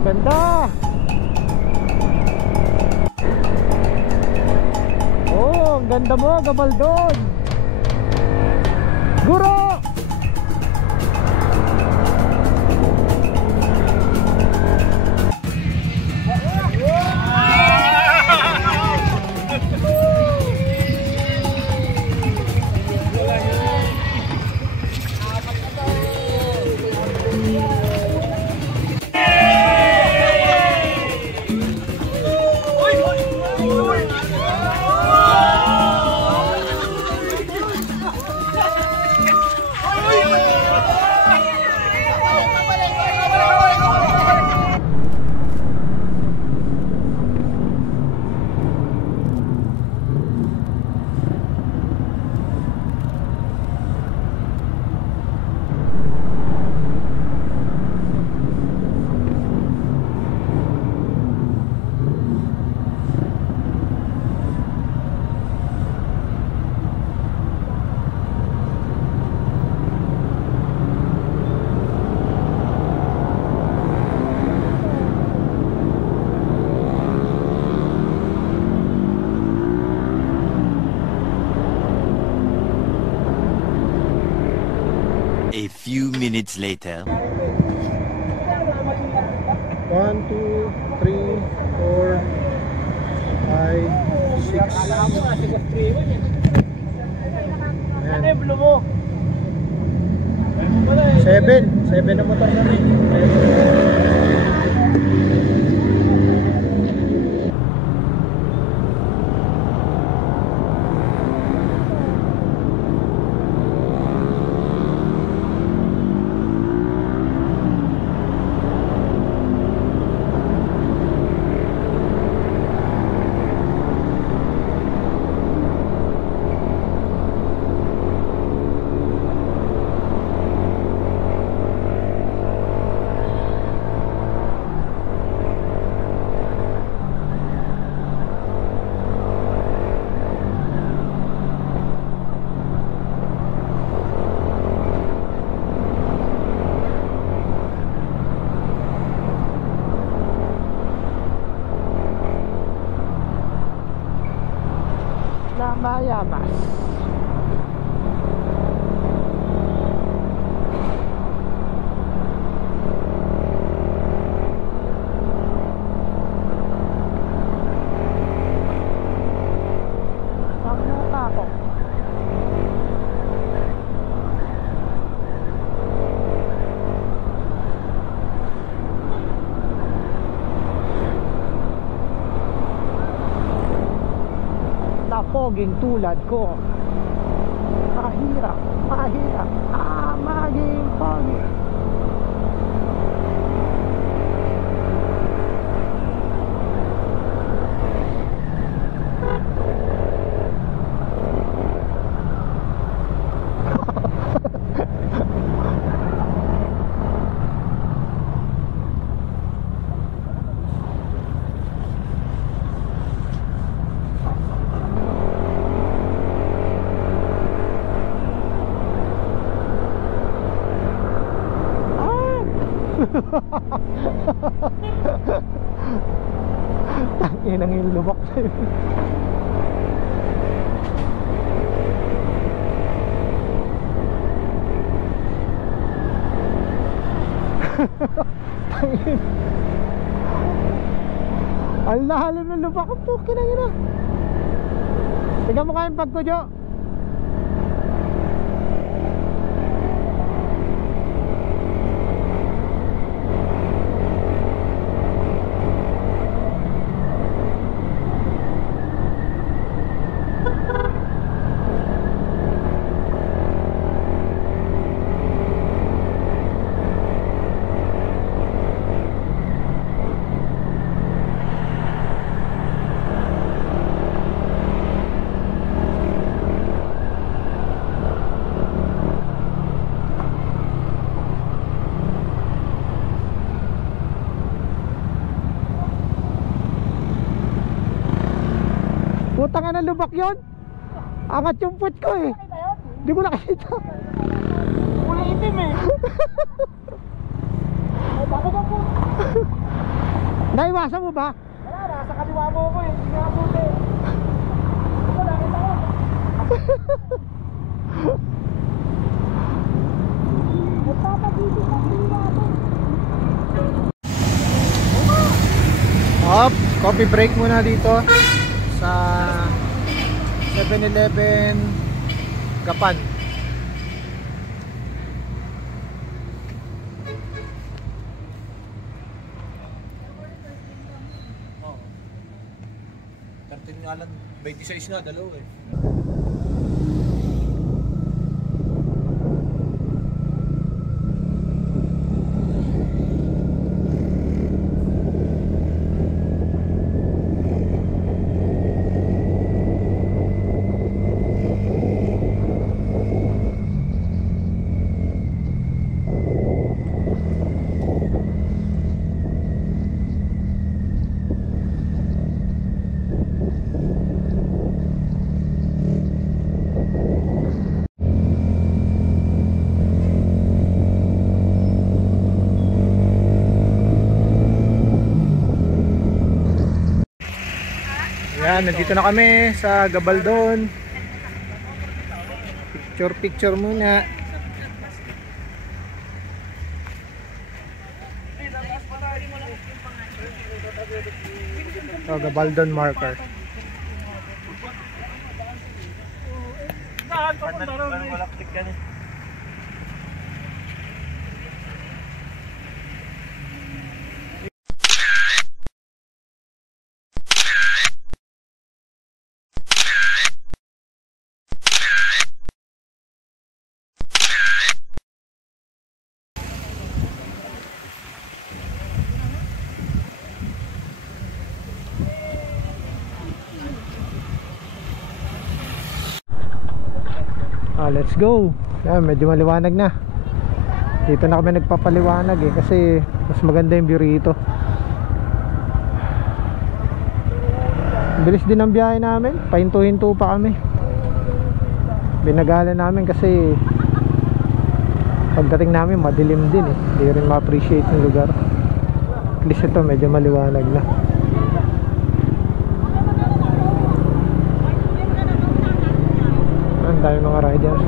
Ganda. Oh, ang ganda mo, Gabaldon. Guro. A few minutes later. 1, 2, 3, 4, 5, 6. Ayan. 7 na motor namin. Mayamas. Pagmuka ko. Poging tulad ko, mahirap maging pogi. Tanginang yung lubak sa'yo. Tangin. Ang lahalim ng lubak ko po, kinangina. Tignan mo kayong pagkudyo. Putang ina, lubak yun. Angat yung foot ko eh. Hindi ko nakita. Kulay itim eh. Ay, bakit ako? Naiwasan mo ba? Wala na, sa kaliwa mo ko eh. Hindi nga buti. Ito, nakita ko. Nagpapagising ng hila to. Up, coffee break muna dito sa 7-Eleven Gapan. Oo. 13 nga lang, 26 nga, dalawa eh. Yan, nandito na kami sa Gabaldon. Picture muna. So, Gabaldon marker. Let's go. Yan, medyo maliwanag na. Dito na kami nagpapaliwanag eh, kasi mas maganda yung view rito. Bilis din ang biyahe namin. Pahinto-hinto pa kami. Binagala namin kasi pagdating namin madilim din eh. Hindi rin ma-appreciate yung lugar. At least ito medyo maliwanag na. Ang dami mga riders.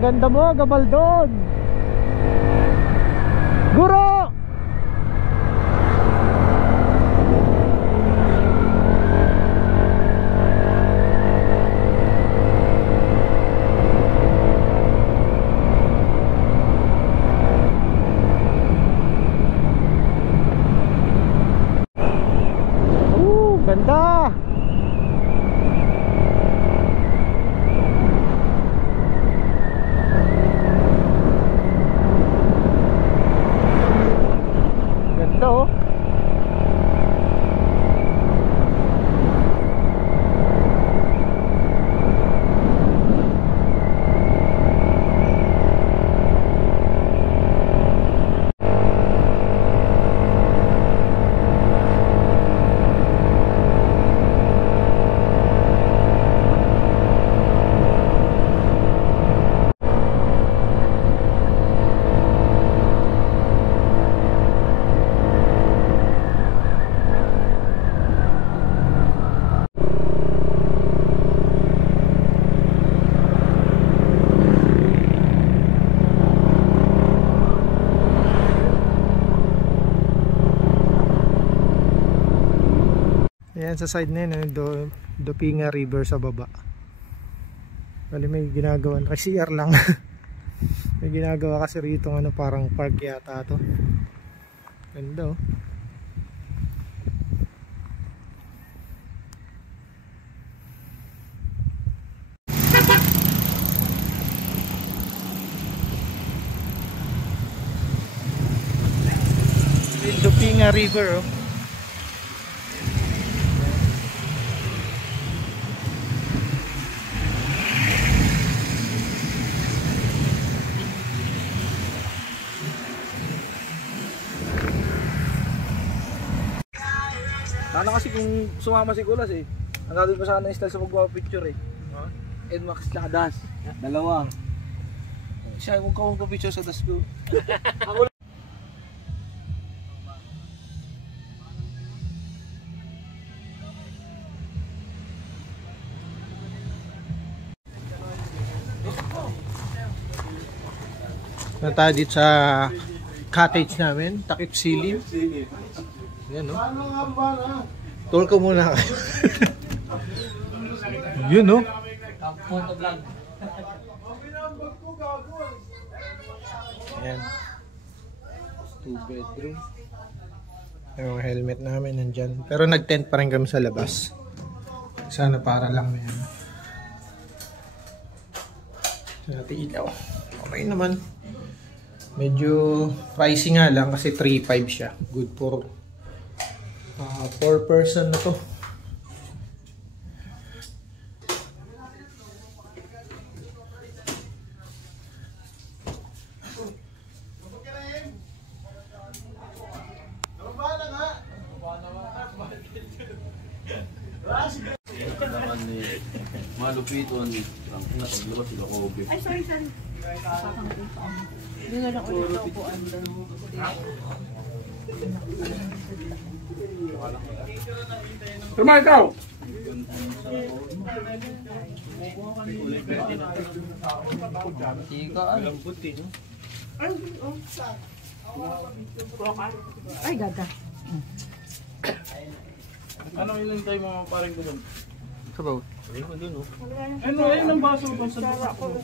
Ganda mo, Gabaldon. Guro! Ganda! Ayan sa side na yun, Dupinga River sa baba. Bali may ginagawa, kasi CR lang. May ginagawa kasi rito ano, parang park yata to. Ganda oh. Dupinga River oh. Sana kasi kung sumama si Kulas eh. Nandun pa sana yung style sa magpapicture eh. Edmax tsaka Das. Dalawa. Siya, huwag ka magpapicture sa Das ko. Ako lang. Na tayo dito sa cottage namin, Takip Silim. Yan no. Tour ko muna. Yun no. Photo vlog. Yan. 2 bedroom. Yung helmet namin nandyan. Pero nag-tent pa rin kami sa labas. Sana para lang may ano. Sa natin ilaw. Okay naman. Medyo pricey nga lang kasi 3.5 siya. Good for 4 person na to. Malupiton ang luwas sila ko. Ay, sorry. Yung lang ulit ako po Tama ikaw! Ay, gada. Ano ilantay mo parang doon? Sabaw. Ano ayun ang baso doon sa baba ko.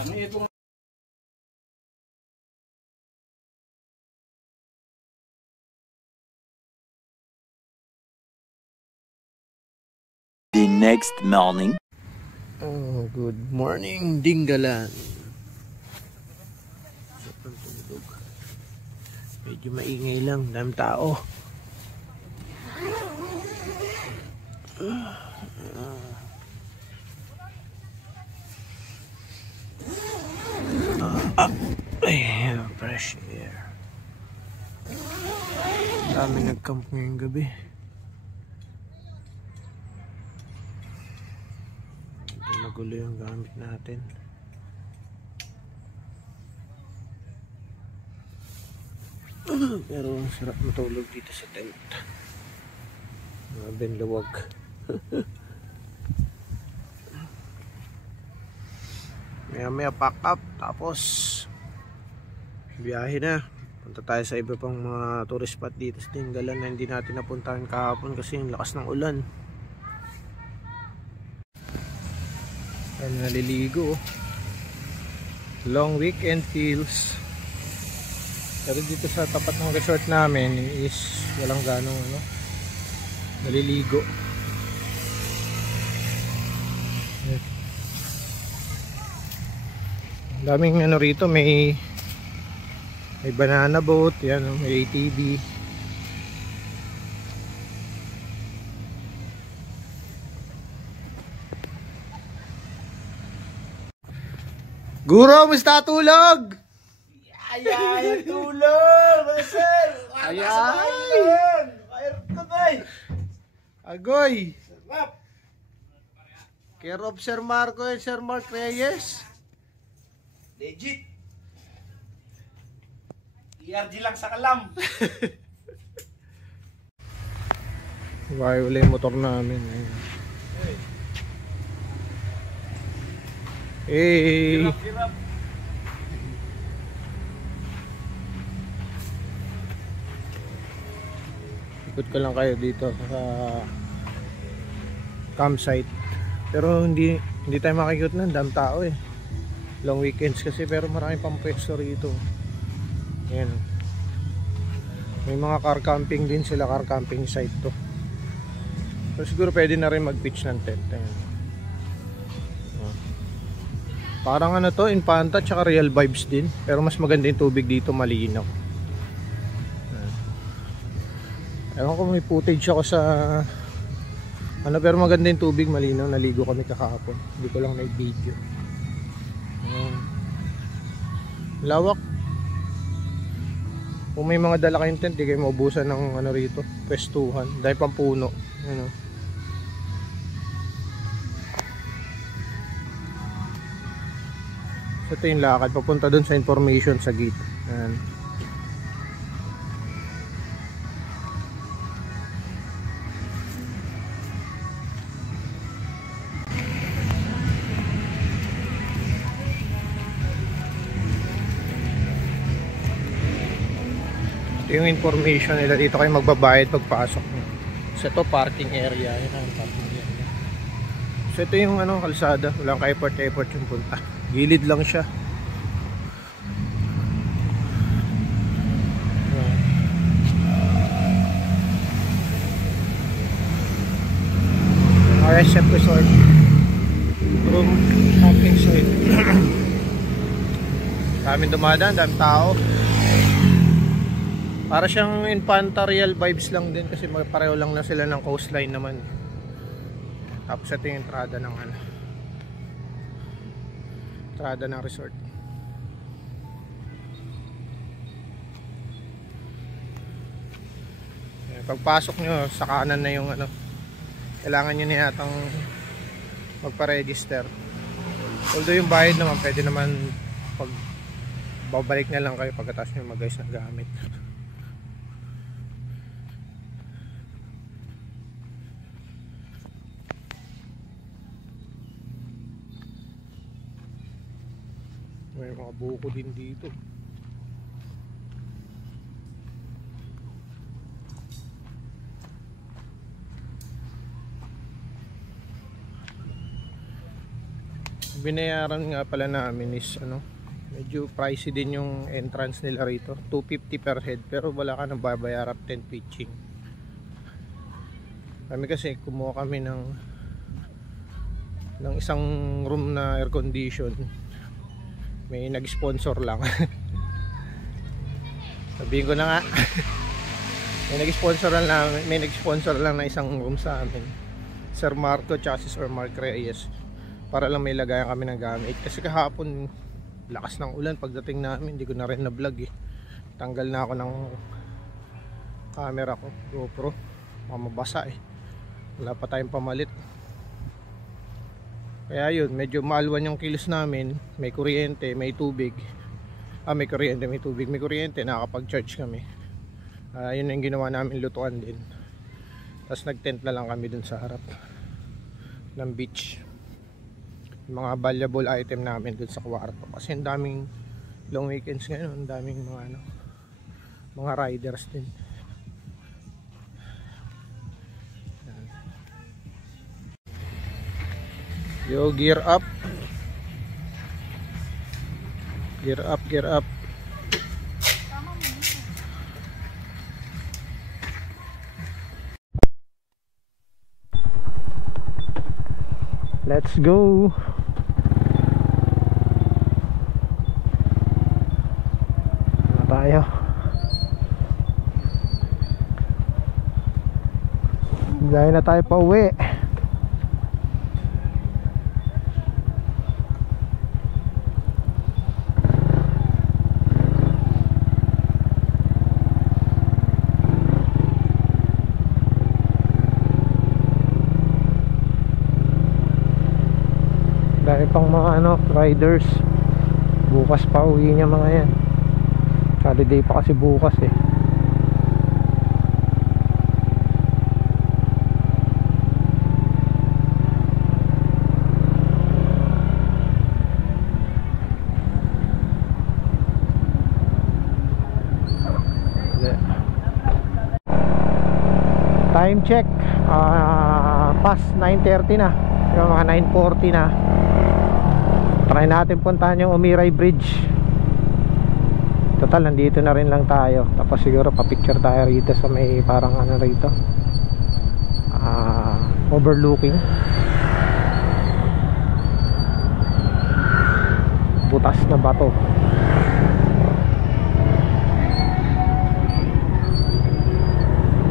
Ano ito? The next morning. Oh, good morning, Dingalan. Medyo maingay lang, daming tao. Ay, fresh air. Dami nag-camp ngayong gabi. Medyo magulo yung gamit natin. Pero ang sarap matulog dito sa tent. Mga luwag. Maya pack up, tapos biyahe na. Punta tayo sa iba pang mga tourist spot dito sa Dingalan na hindi natin napuntahan kahapon kasi yung lakas ng ulan. Ay, naliligo. Long weekend feels. Pero dito sa tapat ng resort namin is walang ganong ano, naliligo. Daming ano rito, may banana boat, yan, may ATV. Guro, musta tulog? Ay, tulog! Marcel! Ay! Fire ko tayo! Agoy! Sarap! Care of Sir Marco and Sir Mark Reyes. Legit! ERG lang sa kalam! Wala yung motor namin. Hey! Hirap! ikot ko lang kayo dito sa campsite. Pero hindi tayo makikot na, dam tao eh. Long weekends kasi, pero marami pang pwesto rito. Ayan. May mga car camping din sila, car camping site to. So siguro pwede na rin mag-pitch ng tent. Ayan. Parang ano to, Infanta tsaka Real Vibes din. Pero mas maganda yung tubig dito, malinaw. Ewan ko, may footage ako sa ano, pero maganda yung tubig, malinaw. Naligo kami kakahapon. Hindi ko lang na-video. Lawak. Kung may mga dala kayong tent, di kayo maubusan ng ano rito, pwestuhan. Dahil pang puno. Ano. So ito yung lakad papunta dun sa information sa gate. Ayan. Ito yung information nila, dito kayo magbabayad pagpasok. So ito parking area. Ayan ang parking area. So ito yung ano, kalsada, walang ka-effort yung punta. Gilid lang siya. RSF Resort room camping site. Daming dumadaan, daming tao. Para siyang Infanta Real Vibes lang din kasi pareho lang na sila ng coastline naman. Tapos ito yung entrada ng ano, entrada ng resort. Pagpasok nyo sa kanan na yung ano, kailangan nyo na yatang magpa-register. Although yung bayad naman pwede naman pag babalik na lang kayo pagkatapos nyo mag-ayos ng gamit. May mga buko din dito. Binayaran nga pala namin is ano, medyo pricey din yung entrance nila rito, 250 per head, pero wala ka nang babayaran tent pitching. Kami kasi kumuha kami ng isang room na air condition. May nag-sponsor lang. Sabihin ko na nga. May nag-sponsor lang na isang room sa amin. Sir Marco tsaka si Sir Mark Reyes. Para lang may lagayan kami ng gamit. Kasi kahapon lakas ng ulan pagdating namin, hindi ko na rin na-vlog eh. Tanggal na ako ng camera ko, GoPro. Mabasa eh. Wala pa tayong pamalit. Kaya yun, medyo maalwan yung kilos namin. May kuryente, may tubig. May kuryente, may tubig, may kuryente. Nakakapag-charge kami. Yun yung ginawa namin, lutuan din. Tapos nag-tent na lang kami dun sa harap ng beach. Mga valuable item namin dun sa kwarto. Kasi ang daming long weekends ngayon. Ang daming mga ano, mga riders din. Yo, gear up. Gear up, gear up. Let's go. Na tayo. Dahil na tayo pa uwi. Dahil pang mga ano, riders. Bukas pa uwi niya mga yan. Holiday pa kasi bukas eh. Time check, past 9:30 na, yung mga 9:40 na. Try natin puntahan yung Umiray Bridge. Total, nandito na rin lang tayo. Tapos siguro pa-picture tayo rito sa may parang ano rito, overlooking butas na bato.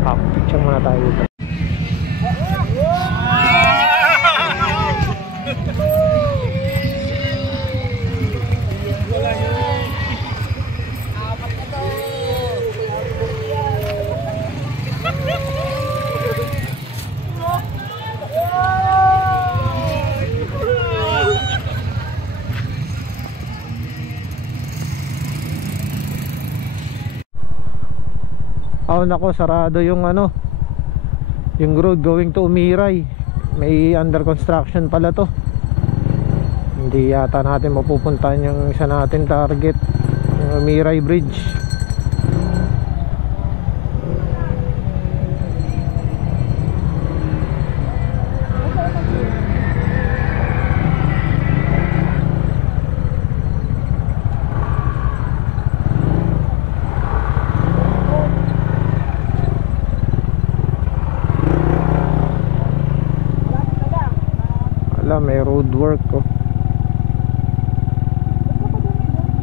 Picture muna tayo dito. Oh nako, sarado yung ano, yung road going to Umiray. May under construction pala to. Hindi yata natin mapupuntahan yung isa natin target, yung Umiray Bridge. May road work ko.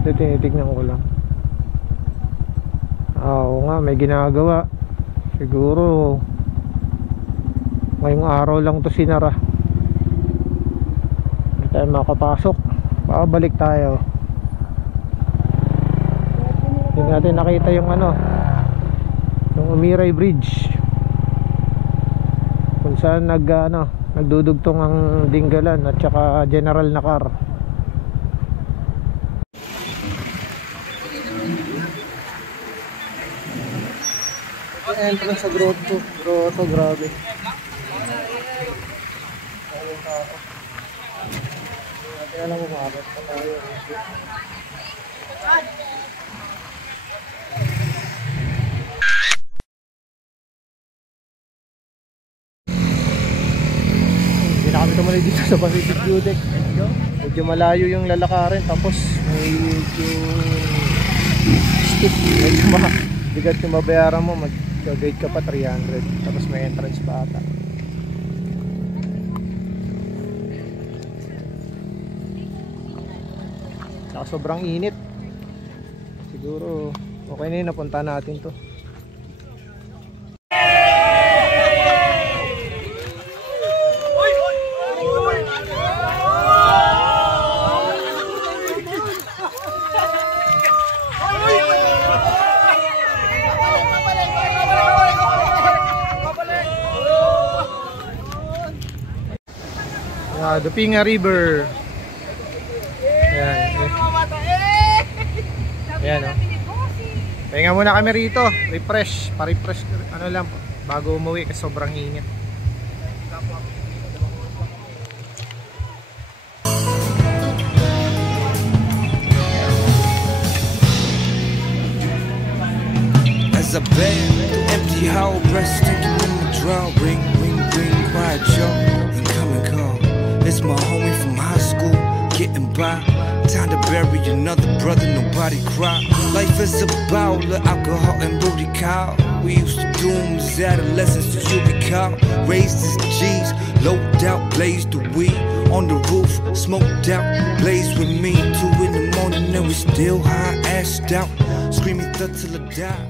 Tinitignan ko lang. Oo nga, may ginagawa. Siguro ngayong araw lang to sinara. Hindi tayo makapasok. Babalik tayo. Hindi natin nakita yung ano, yung Umiray Bridge, kung saan nagdudugtong ang Dinggalan at saka General Nakar. Entrance sa grotto, grabe. Natin alam mo bakit pa tayo. Kami tumalay dito sa Pacific View Deck. Medyo malayo yung lalakarin, tapos medyo steep, medyo bigat yung mabayaran mo. Mag-gate ka pa 300, tapos may entrance pa ata. Saka sobrang init. Siguro okay na yun, napunta natin to. Dupinga River. Ayan. Ayan o. Pahinga muna kami rito. Refresh. Pa-refresh ano lang bago umuwi kasi sobrang init. As I beg to empty hollow breast, thinking in my draw. Ring, ring, ring, quiet Joe. Incoming call. It's my homie from high school, getting by. Time to bury another brother, nobody cry. Life is about the alcohol and booty call. We used to do them as adolescents, so you be called. Raised as G's, low doubt, blazed the weed. On the roof, smoked out, blazed with me. 2 in the morning and we still high, assed out. Screaming thug till I die.